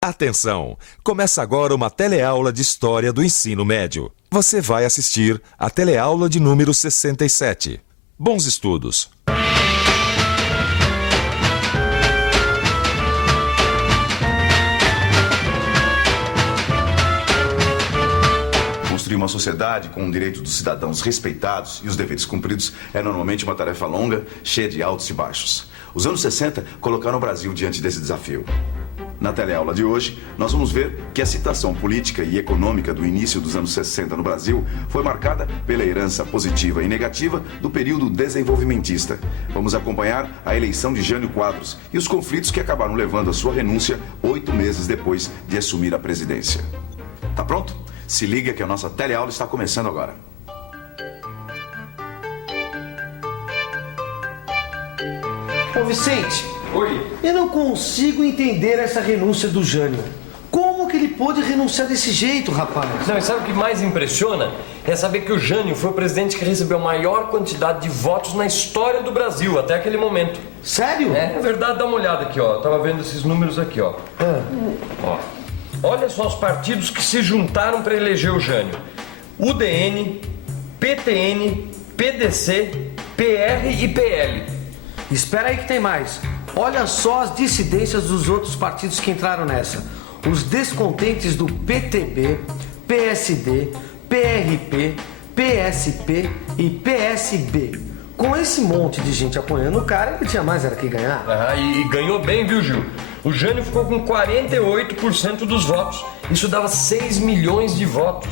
Atenção! Começa agora uma teleaula de História do Ensino Médio. Você vai assistir a teleaula de número 67. Bons estudos! Construir uma sociedade com o direito dos cidadãos respeitados e os deveres cumpridos é normalmente uma tarefa longa, cheia de altos e baixos. Os anos 60 colocaram o Brasil diante desse desafio. Na teleaula de hoje, nós vamos ver que a situação política e econômica do início dos anos 60 no Brasil foi marcada pela herança positiva e negativa do período desenvolvimentista. Vamos acompanhar a eleição de Jânio Quadros e os conflitos que acabaram levando à sua renúncia 8 meses depois de assumir a presidência. Tá pronto? Se liga que a nossa teleaula está começando agora. Ô Vicente, oi. Eu não consigo entender essa renúncia do Jânio. Como que ele pôde renunciar desse jeito, rapaz? Não, e sabe o que mais impressiona? É saber que o Jânio foi o presidente que recebeu a maior quantidade de votos na história do Brasil até aquele momento. Sério? É verdade, dá uma olhada aqui, ó. Eu tava vendo esses números aqui, ó. Ó. Olha só os partidos que se juntaram para eleger o Jânio. UDN, PTN, PDC, PR e PL. Espera aí que tem mais. Olha só as dissidências dos outros partidos que entraram nessa. Os descontentes do PTB, PSD, PRP, PSP e PSB. Com esse monte de gente apoiando o cara, ele tinha mais era que ganhar. E ganhou bem, viu, Gil? O Jânio ficou com 48% dos votos. Isso dava 6 milhões de votos.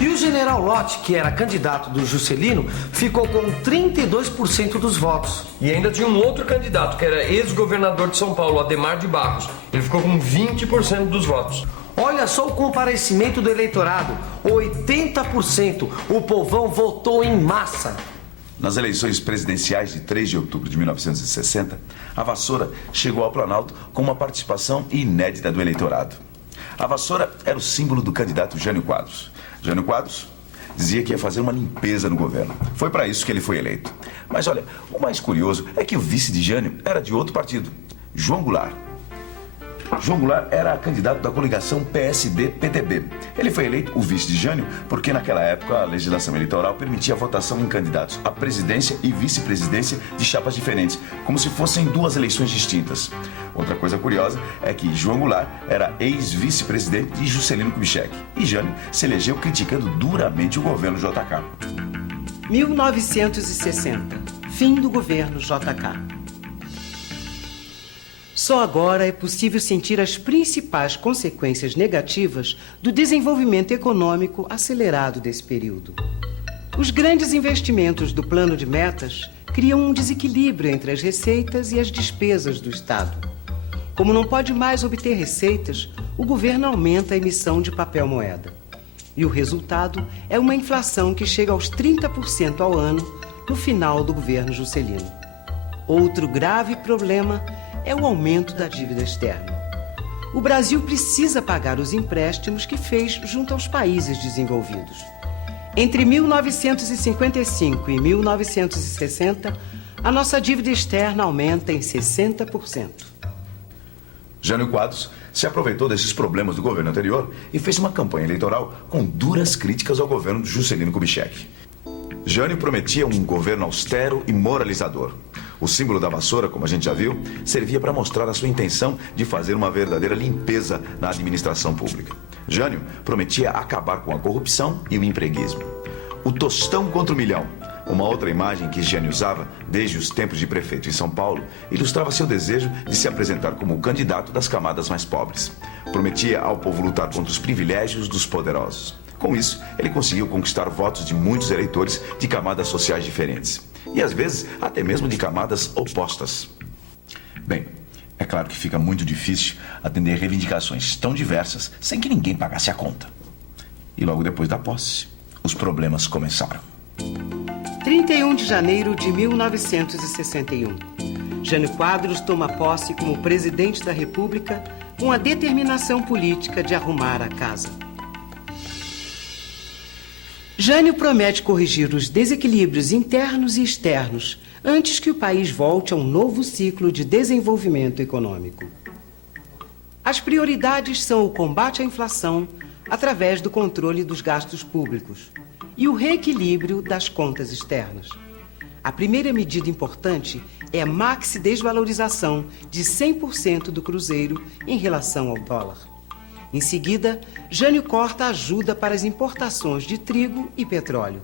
E o general Lott, que era candidato do Juscelino, ficou com 32% dos votos. E ainda tinha um outro candidato, que era ex-governador de São Paulo, Adhemar de Barros. Ele ficou com 20% dos votos. Olha só o comparecimento do eleitorado, 80%. O povão votou em massa. Nas eleições presidenciais de 3 de outubro de 1960, a Vassoura chegou ao Planalto com uma participação inédita do eleitorado. A Vassoura era o símbolo do candidato Jânio Quadros. Jânio Quadros dizia que ia fazer uma limpeza no governo. Foi para isso que ele foi eleito. Mas olha, o mais curioso é que o vice de Jânio era de outro partido, João Goulart. João Goulart era candidato da coligação PSD-PTB. Ele foi eleito o vice de Jânio porque naquela época a legislação eleitoral permitia a votação em candidatos à presidência e vice-presidência de chapas diferentes, como se fossem duas eleições distintas. Outra coisa curiosa é que João Goulart era ex-vice-presidente de Juscelino Kubitschek e Jânio se elegeu criticando duramente o governo JK. 1960. Fim do governo JK. Só agora é possível sentir as principais consequências negativas do desenvolvimento econômico acelerado desse período. Os grandes investimentos do plano de metas criam um desequilíbrio entre as receitas e as despesas do Estado. Como não pode mais obter receitas, o governo aumenta a emissão de papel-moeda. E o resultado é uma inflação que chega aos 30% ao ano no final do governo Juscelino. Outro grave problema é o aumento da dívida externa. O Brasil precisa pagar os empréstimos que fez junto aos países desenvolvidos. Entre 1955 e 1960, a nossa dívida externa aumenta em 60%. Jânio Quadros se aproveitou desses problemas do governo anterior e fez uma campanha eleitoral com duras críticas ao governo de Juscelino Kubitschek. Jânio prometia um governo austero e moralizador. O símbolo da vassoura, como a gente já viu, servia para mostrar a sua intenção de fazer uma verdadeira limpeza na administração pública. Jânio prometia acabar com a corrupção e o empreguismo. O tostão contra o milhão, uma outra imagem que Jânio usava desde os tempos de prefeito em São Paulo, ilustrava seu desejo de se apresentar como o candidato das camadas mais pobres. Prometia ao povo lutar contra os privilégios dos poderosos. Com isso, ele conseguiu conquistar votos de muitos eleitores de camadas sociais diferentes. E às vezes, até mesmo de camadas opostas. Bem, é claro que fica muito difícil atender reivindicações tão diversas sem que ninguém pagasse a conta. E logo depois da posse, os problemas começaram. 31 de janeiro de 1961. Jânio Quadros toma posse como presidente da República com a determinação política de arrumar a casa. Jânio promete corrigir os desequilíbrios internos e externos antes que o país volte a um novo ciclo de desenvolvimento econômico. As prioridades são o combate à inflação através do controle dos gastos públicos e o reequilíbrio das contas externas. A primeira medida importante é a maxi-desvalorização de 100% do cruzeiro em relação ao dólar. Em seguida, Jânio corta a ajuda para as importações de trigo e petróleo.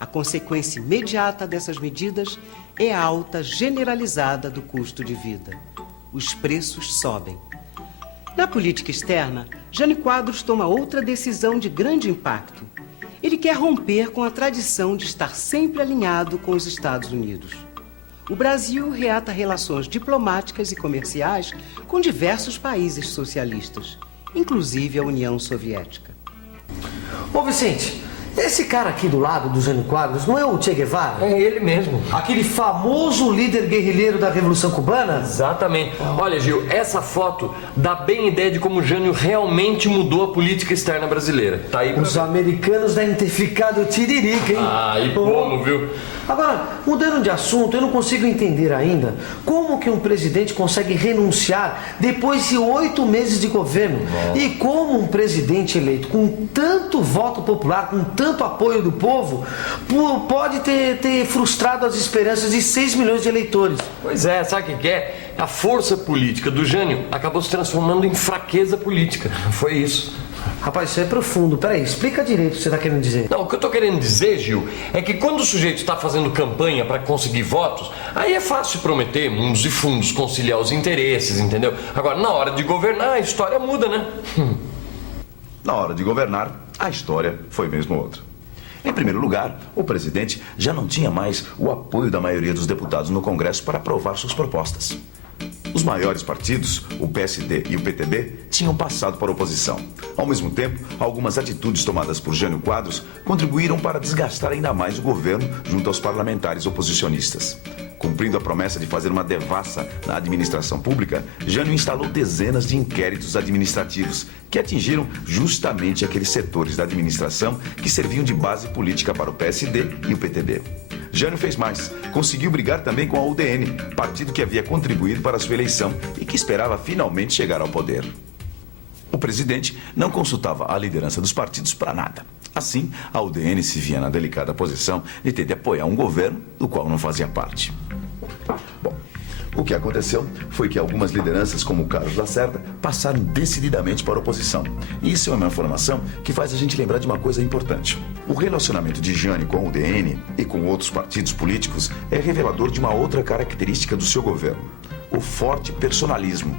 A consequência imediata dessas medidas é a alta generalizada do custo de vida. Os preços sobem. Na política externa, Jânio Quadros toma outra decisão de grande impacto. Ele quer romper com a tradição de estar sempre alinhado com os Estados Unidos. O Brasil reata relações diplomáticas e comerciais com diversos países socialistas, inclusive a União Soviética. Ô Vicente, esse cara aqui do lado do Jânio Quadros não é o Che Guevara? É ele mesmo. Aquele famoso líder guerrilheiro da Revolução Cubana? Exatamente. Olha, Gil, essa foto dá bem ideia de como o Jânio realmente mudou a política externa brasileira. Tá aí pra Os ver. americanos devem ter ficado tiririca, hein? Ah, e como, viu? Agora, mudando de assunto, eu não consigo entender ainda como que um presidente consegue renunciar depois de 8 meses de governo. E como um presidente eleito com tanto voto popular, com tanto apoio do povo, pode ter frustrado as esperanças de 6 milhões de eleitores. Pois é, sabe o que é? A força política do Jânio acabou se transformando em fraqueza política. Foi isso. Rapaz, isso é profundo. Peraí, explica direito o que você está querendo dizer. Não, o que eu tô querendo dizer, Gil, é que quando o sujeito está fazendo campanha para conseguir votos, aí é fácil prometer mundos e fundos, conciliar os interesses, entendeu? Agora, na hora de governar, a história muda, né? Na hora de governar, a história foi mesmo outra. Em primeiro lugar, o presidente já não tinha mais o apoio da maioria dos deputados no Congresso para aprovar suas propostas. Os maiores partidos, o PSD e o PTB, tinham passado para a oposição. Ao mesmo tempo, algumas atitudes tomadas por Jânio Quadros contribuíram para desgastar ainda mais o governo junto aos parlamentares oposicionistas. Cumprindo a promessa de fazer uma devassa na administração pública, Jânio instalou dezenas de inquéritos administrativos que atingiram justamente aqueles setores da administração que serviam de base política para o PSD e o PTB. Jânio fez mais. Conseguiu brigar também com a UDN, partido que havia contribuído para a sua eleição e que esperava finalmente chegar ao poder. O presidente não consultava a liderança dos partidos para nada. Assim, a UDN se via na delicada posição de ter de apoiar um governo do qual não fazia parte. Bom, o que aconteceu foi que algumas lideranças, como o Carlos Lacerda, passaram decididamente para a oposição. E isso é uma informação que faz a gente lembrar de uma coisa importante. O relacionamento de Jânio com a UDN e com outros partidos políticos é revelador de uma outra característica do seu governo: o forte personalismo.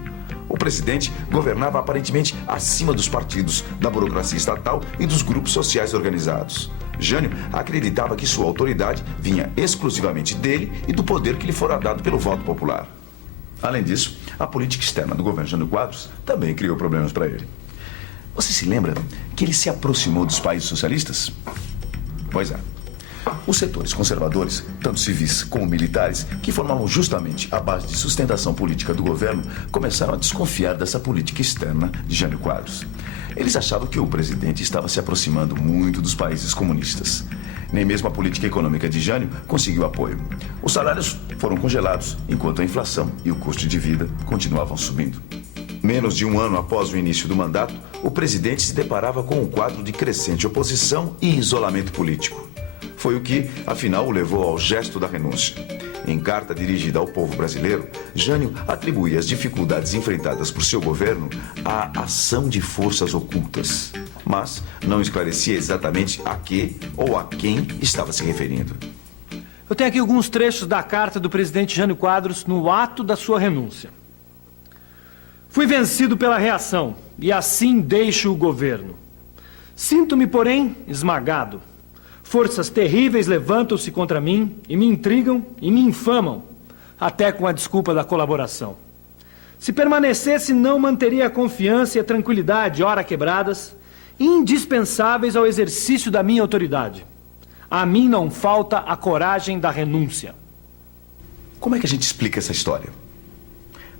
O presidente governava aparentemente acima dos partidos, da burocracia estatal e dos grupos sociais organizados. Jânio acreditava que sua autoridade vinha exclusivamente dele e do poder que lhe fora dado pelo voto popular. Além disso, a política externa do governo Jânio Quadros também criou problemas para ele. Você se lembra que ele se aproximou dos países socialistas? Pois é. Os setores conservadores, tanto civis como militares, que formavam justamente a base de sustentação política do governo, começaram a desconfiar dessa política externa de Jânio Quadros. Eles achavam que o presidente estava se aproximando muito dos países comunistas. Nem mesmo a política econômica de Jânio conseguiu apoio. Os salários foram congelados, enquanto a inflação e o custo de vida continuavam subindo. Menos de um ano após o início do mandato, o presidente se deparava com um quadro de crescente oposição e isolamento político. Foi o que, afinal, o levou ao gesto da renúncia. Em carta dirigida ao povo brasileiro, Jânio atribuía as dificuldades enfrentadas por seu governo à ação de forças ocultas, mas não esclarecia exatamente a que ou a quem estava se referindo. Eu tenho aqui alguns trechos da carta do presidente Jânio Quadros no ato da sua renúncia. Fui vencido pela reação e assim deixo o governo. Sinto-me, porém, esmagado. Forças terríveis levantam-se contra mim e me intrigam e me infamam, até com a desculpa da colaboração. Se permanecesse, não manteria a confiança e a tranquilidade, ora quebradas, indispensáveis ao exercício da minha autoridade. A mim não falta a coragem da renúncia. Como é que a gente explica essa história?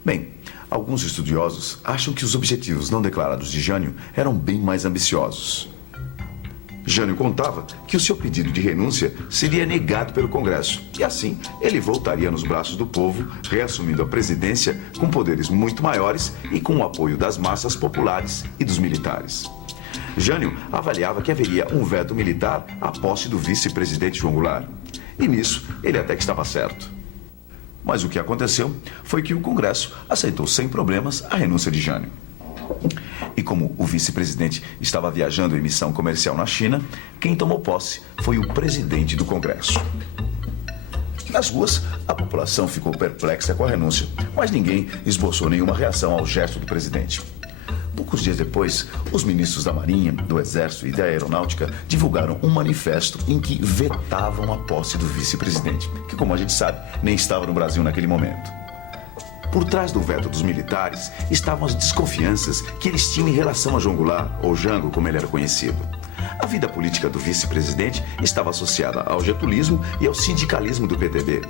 Bem, alguns estudiosos acham que os objetivos não declarados de Jânio eram bem mais ambiciosos. Jânio contava que o seu pedido de renúncia seria negado pelo Congresso e assim ele voltaria nos braços do povo, reassumindo a presidência com poderes muito maiores e com o apoio das massas populares e dos militares. Jânio avaliava que haveria um veto militar à posse do vice-presidente João Goulart. E nisso ele até que estava certo. Mas o que aconteceu foi que o Congresso aceitou sem problemas a renúncia de Jânio. E como o vice-presidente estava viajando em missão comercial na China, quem tomou posse foi o presidente do Congresso. Nas ruas, a população ficou perplexa com a renúncia, mas ninguém esboçou nenhuma reação ao gesto do presidente. Poucos dias depois, os ministros da Marinha, do Exército e da Aeronáutica divulgaram um manifesto em que vetavam a posse do vice-presidente, que, como a gente sabe, nem estava no Brasil naquele momento. Por trás do veto dos militares estavam as desconfianças que eles tinham em relação a João Goulart, ou Jango, como ele era conhecido. A vida política do vice-presidente estava associada ao getulismo e ao sindicalismo do PTB.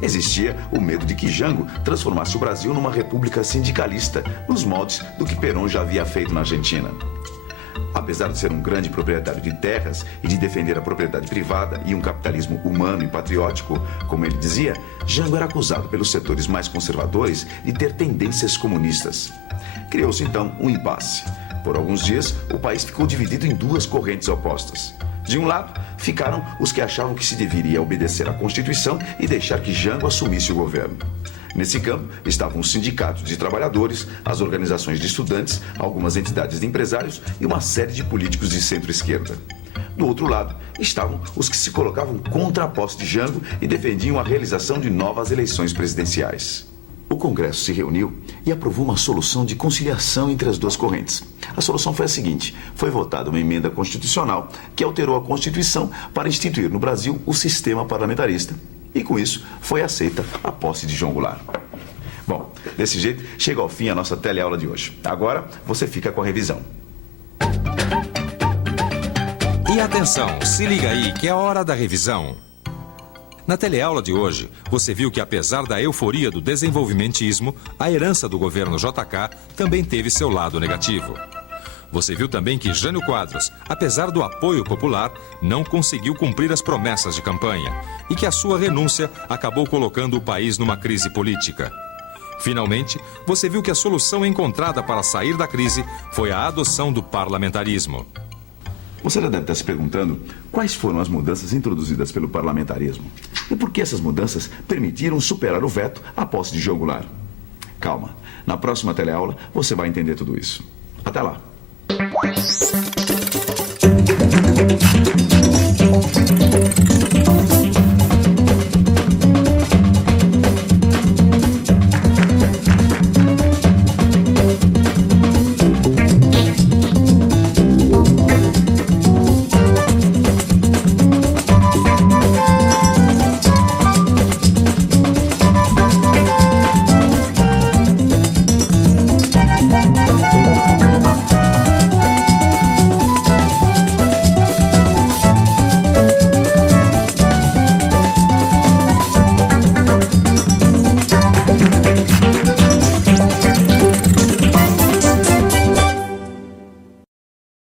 Existia o medo de que Jango transformasse o Brasil numa república sindicalista, nos moldes do que Perón já havia feito na Argentina. Apesar de ser um grande proprietário de terras e de defender a propriedade privada e um capitalismo humano e patriótico, como ele dizia, Jango era acusado pelos setores mais conservadores de ter tendências comunistas. Criou-se então um impasse. Por alguns dias, o país ficou dividido em duas correntes opostas. De um lado, ficaram os que achavam que se deveria obedecer à Constituição e deixar que Jango assumisse o governo. Nesse campo estavam os sindicatos de trabalhadores, as organizações de estudantes, algumas entidades de empresários e uma série de políticos de centro-esquerda. Do outro lado, estavam os que se colocavam contra a posse de Jango e defendiam a realização de novas eleições presidenciais. O Congresso se reuniu e aprovou uma solução de conciliação entre as duas correntes. A solução foi a seguinte: foi votada uma emenda constitucional que alterou a Constituição para instituir no Brasil o sistema parlamentarista. E com isso, foi aceita a posse de João Goulart. Bom, desse jeito, chega ao fim a nossa teleaula de hoje. Agora, você fica com a revisão. E atenção, se liga aí que é hora da revisão. Na teleaula de hoje, você viu que apesar da euforia do desenvolvimentismo, a herança do governo JK também teve seu lado negativo. Você viu também que Jânio Quadros, apesar do apoio popular, não conseguiu cumprir as promessas de campanha e que a sua renúncia acabou colocando o país numa crise política. Finalmente, você viu que a solução encontrada para sair da crise foi a adoção do parlamentarismo. Você já deve estar se perguntando quais foram as mudanças introduzidas pelo parlamentarismo e por que essas mudanças permitiram superar o veto à posse de João Goulart. Calma, na próxima teleaula você vai entender tudo isso. Até lá!